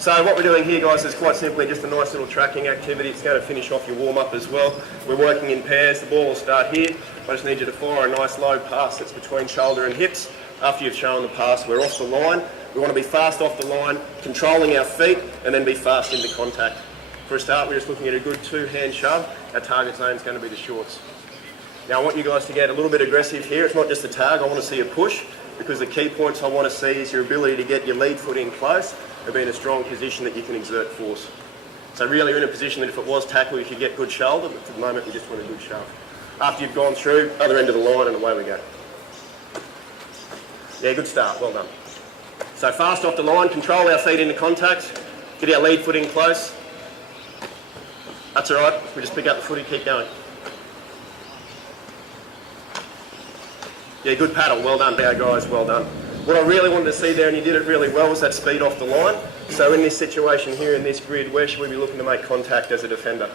So what we're doing here, guys, is quite simply just a nice little tracking activity. It's going to finish off your warm-up as well. We're working in pairs. The ball will start here. I just need you to fire a nice low pass that's between shoulder and hips. After you've shown the pass, we're off the line. We want to be fast off the line, controlling our feet, and then be fast into contact. For a start, we're just looking at a good two-hand shove. Our target zone is going to be the shorts. Now I want you guys to get a little bit aggressive here. It's not just a tag. I want to see a push, because the key points I want to see is your ability to get your lead foot in close and be in a strong position that you can exert force. So really you're in a position that if it was tackle you could get good shoulder, but for the moment we just want a good shove. After you've gone through, other end of the line and away we go. Yeah, good start, well done. So fast off the line, control our feet into contact, get our lead foot in close. That's all right, we just pick up the footy, keep going. Yeah, good paddle, well done there guys, well done. What I really wanted to see there, and you did it really well, was that speed off the line. So in this situation here, in this grid, where should we be looking to make contact as a defender?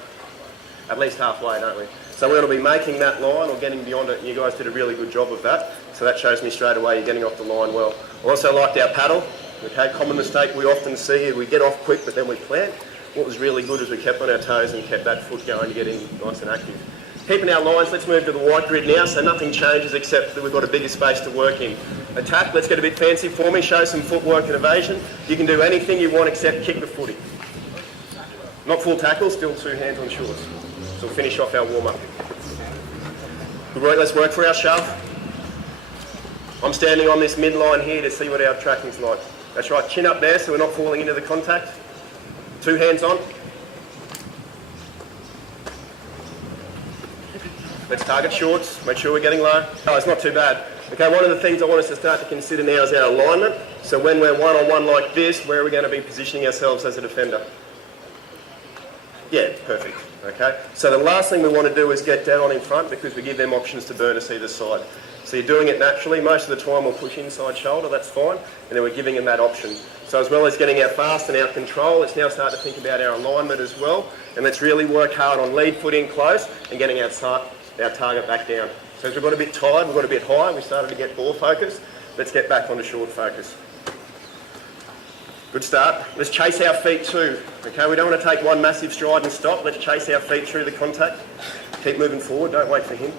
At least halfway, don't we? So we're going to be making that line or getting beyond it, and you guys did a really good job of that. So that shows me straight away you're getting off the line well. I also liked our paddle. Okay, common mistake we often see, we get off quick but then we plant. What was really good is we kept on our toes and kept that foot going to get in nice and active. Keeping our lines, let's move to the white grid now, so nothing changes except that we've got a bigger space to work in. Attack, let's get a bit fancy for me, show some footwork and evasion. You can do anything you want except kick the footy. Not full tackle, still two hands on shorts. So we'll finish off our warm-up. Good work, let's work for our shove. I'm standing on this midline here to see what our tracking's like. That's right, chin up there so we're not falling into the contact. Two hands on. Let's target shorts, make sure we're getting low. Oh, it's not too bad. Okay, one of the things I want us to start to consider now is our alignment. So when we're one-on-one like this, where are we going to be positioning ourselves as a defender? Yeah, perfect. Okay, so the last thing we want to do is get down in front because we give them options to burn us either side. So you're doing it naturally. Most of the time we'll push inside shoulder, that's fine, and then we're giving them that option. So as well as getting our fast and our control, let's now start to think about our alignment as well, and let's really work hard on lead foot in close and getting our target back down. So as we've got a bit tired, we've got a bit high, we started to get ball focus, let's get back onto short focus. Good start. Let's chase our feet too. Okay, we don't want to take one massive stride and stop. Let's chase our feet through the contact. Keep moving forward, don't wait for him.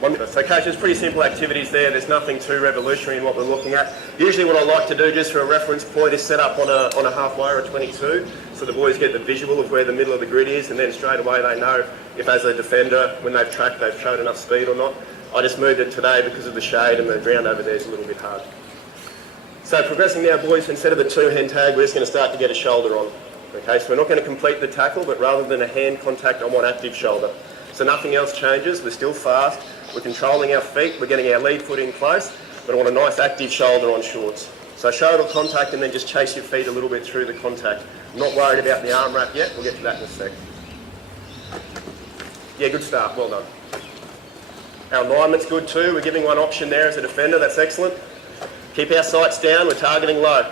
So coach, there's pretty simple activities there. There's nothing too revolutionary in what we're looking at. Usually what I like to do, just for a reference point, is set up on a halfway or a 22, so the boys get the visual of where the middle of the grid is, and then straight away they know if as a defender, when they've tracked, they've shown enough speed or not. I just moved it today because of the shade and the ground over there is a little bit hard. So progressing now, boys, instead of the two-hand tag, we're just going to start to get a shoulder on. Okay, so we're not going to complete the tackle, but rather than a hand contact, I want active shoulder. So nothing else changes, we're still fast, we're controlling our feet, we're getting our lead foot in close, but I want a nice active shoulder on shorts. So shoulder contact and then just chase your feet a little bit through the contact. I'm not worried about the arm wrap yet, we'll get to that in a sec. Yeah, good start, well done. Our alignment's good too, we're giving one option there as a defender, that's excellent. Keep our sights down, we're targeting low.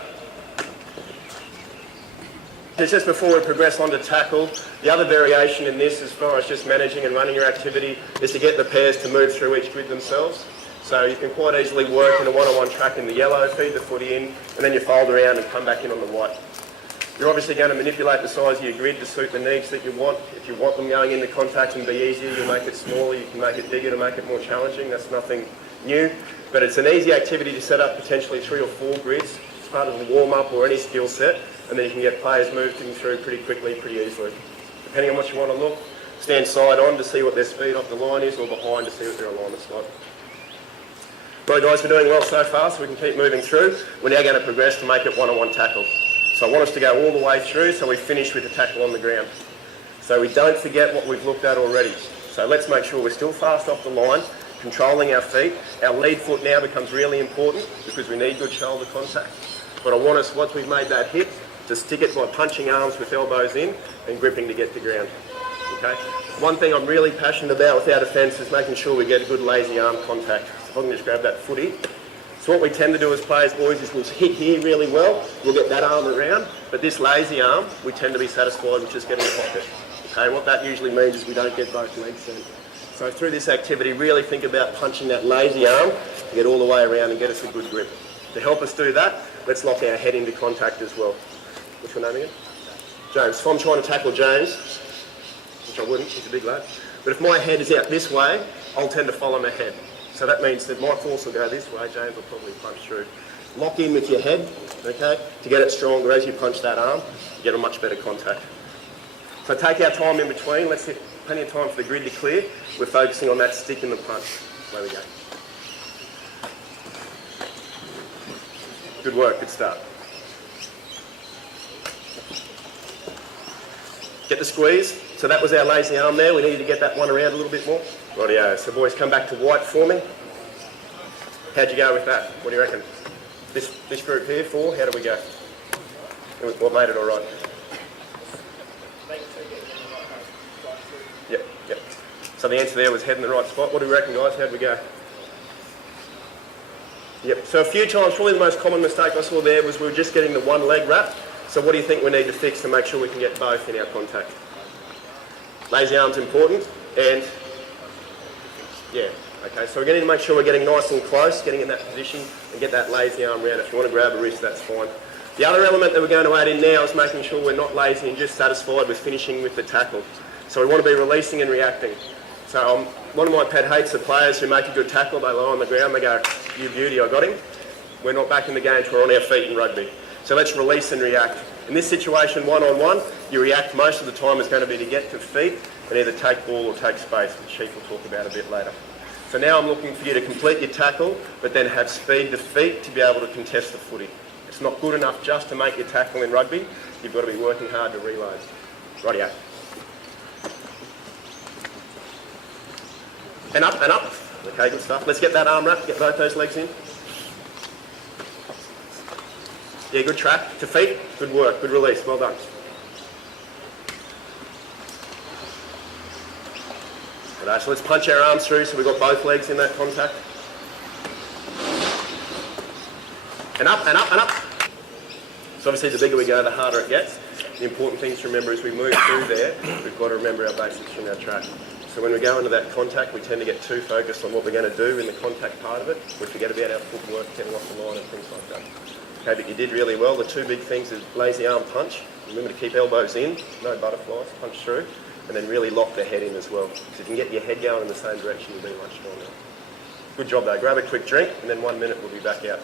Just before we progress on to tackle, the other variation in this as far as just managing and running your activity is to get the pairs to move through each grid themselves. So you can quite easily work in a one-on-one track in the yellow, feed the footy in, and then you fold around and come back in on the white. You're obviously going to manipulate the size of your grid to suit the needs that you want. If you want them going into contact and be easier, you make it smaller, you can make it bigger to make it more challenging. That's nothing new, but it's an easy activity to set up potentially 3 or 4 grids as part of a warm-up or any skill set, and then you can get players moving through pretty quickly, pretty easily. Depending on what you want to look, stand side on to see what their speed off the line is, or behind to see what their alignment's like. Right guys, we're doing well so far, so we can keep moving through. We're now going to progress to make it one-on-one tackle. So I want us to go all the way through so we finish with a tackle on the ground. So we don't forget what we've looked at already. So let's make sure we're still fast off the line, controlling our feet. Our lead foot now becomes really important because we need good shoulder contact. But I want us, once we've made that hit, to stick it by punching arms with elbows in and gripping to get to ground. Okay? One thing I'm really passionate about with our defence is making sure we get a good lazy arm contact. So if I can just grab that footy. So what we tend to do as players, boys, is we'll hit here really well, we'll get that arm around, but this lazy arm, we tend to be satisfied with just getting a pocket. Okay, what that usually means is we don't get both legs in. So through this activity, really think about punching that lazy arm to get all the way around and get us a good grip. To help us do that, let's lock our head into contact as well. What's your name again? James. If I'm trying to tackle James, which I wouldn't, he's a big lad, but if my head is out this way, I'll tend to follow my head. So that means that my force will go this way, James will probably punch through. Lock in with your head, okay, to get it stronger as you punch that arm, you get a much better contact. So take our time in between, let's hit plenty of time for the grid to clear. We're focusing on that stick in the punch. There we go. Good work, good start. Get the squeeze. So that was our lazy arm there. We needed to get that one around a little bit more. Rightio. So boys, come back to white for me. How'd you go with that? What do you reckon? This group here, 4, how do we go? What made it all right? Yep, yep. So the answer there was head in the right spot. What do we reckon, guys? How'd we go? Yep. So a few times, probably the most common mistake I saw there was we were just getting the one leg wrap. So what do you think we need to fix to make sure we can get both in our contact? Lazy arm's important, and yeah, okay, so we're going to make sure we're getting nice and close, getting in that position, and get that lazy arm round. If you want to grab a wrist, that's fine. The other element that we're going to add in now is making sure we're not lazy and just satisfied with finishing with the tackle. So we want to be releasing and reacting. So one of my pet hates are players who make a good tackle, they lie on the ground, they go, you beauty, I got him. We're not back in the game, we're on our feet in rugby. So let's release and react. In this situation, one-on-one, you react most of the time is going to be to get to feet and either take ball or take space, which Chief will talk about a bit later. So now I'm looking for you to complete your tackle, but then have speed to feet to be able to contest the footy. It's not good enough just to make your tackle in rugby. You've got to be working hard to reload. Rightio. And up, and up. Okay, good stuff. Let's get that arm wrap, get both those legs in. Yeah, good track. To feet, good work, good release, well done. Right, so let's punch our arms through so we've got both legs in that contact. And up, and up, and up. So obviously the bigger we go, the harder it gets. The important thing to remember as we move through there, we've got to remember our basics from our track. So when we go into that contact, we tend to get too focused on what we're going to do in the contact part of it. We forget about our footwork, getting off the line and things like that. Okay, but you did really well. The two big things is lazy arm punch. Remember to keep elbows in, no butterflies, punch through, and then really lock the head in as well. So if you can get your head going in the same direction, you'll be much stronger. Good job though. Grab a quick drink, and then 1 minute we'll be back out.